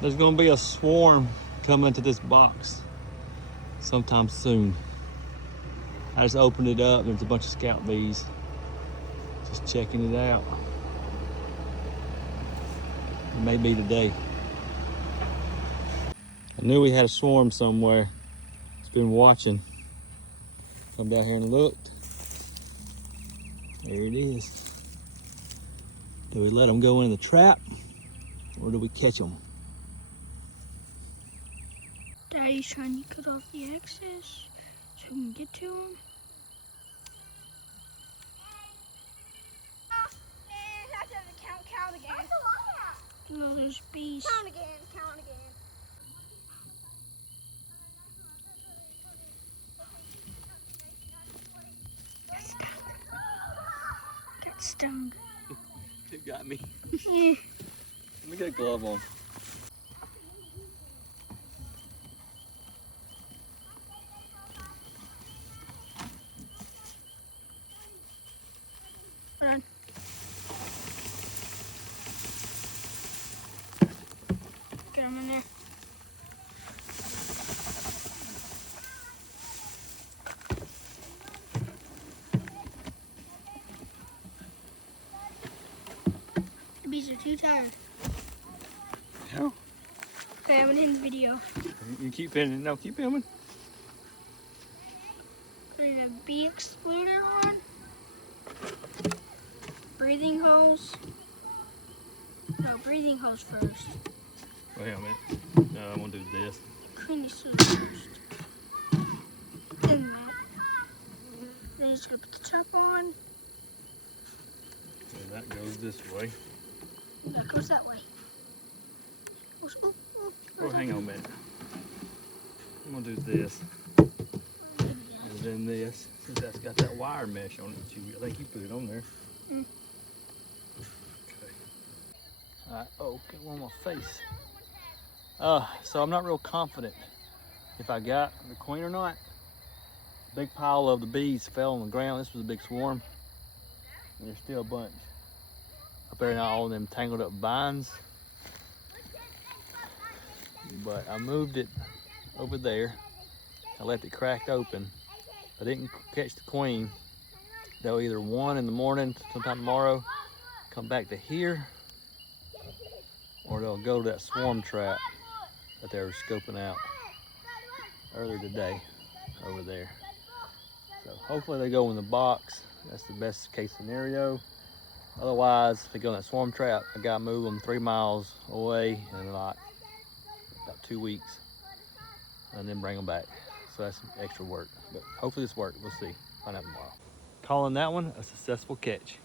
There's gonna be a swarm coming to this box sometime soon. I just opened it up and there's a bunch of scout bees. Just checking it out. It may be today. I knew we had a swarm somewhere. It's been watching. Come down here and looked. There it is. Do we let them go in the trap or do we catch them? Daddy's trying to cut off the excess so we can get to them. And I have to count again. That's a lot. No, there's bees. Count again. Got stung. It got me. Yeah. Let me get a glove on. Hold on. Get them in there. The bees are too tired. No. Okay, I'm gonna end the video. You keep filming. No, keep filming. Putting a bee excluder on. Breathing hose. No, breathing hose first. Wait a minute. No, I'm gonna do this. Cleaning scissors first. Then that. Then you're just gonna put the top on. And that goes this way. That goes that way. Goes, oop, oop, Oh, hang on a minute. I'm gonna do this. And then this. Since that's got that wire mesh on it, I think you put it on there. Mm. Okay. Alright, oh, get one on my face. So I'm not real confident if I got the queen or not. Big pile of the bees fell on the ground. This was a big swarm. And there's still a bunch up there, not all of them tangled up vines. But I moved it over there. I left it cracked open. I didn't catch the queen. They'll either one in the morning, sometime tomorrow, come back to here, or they'll go to that swarm trap that they were scoping out earlier today over there. So hopefully they go in the box. That's the best case scenario. Otherwise, if they go in that swarm trap, I gotta move them 3 miles away in about 2 weeks and then bring them back. So that's some extra work, but hopefully this worked. We'll see. Find out tomorrow. Calling that one a successful catch.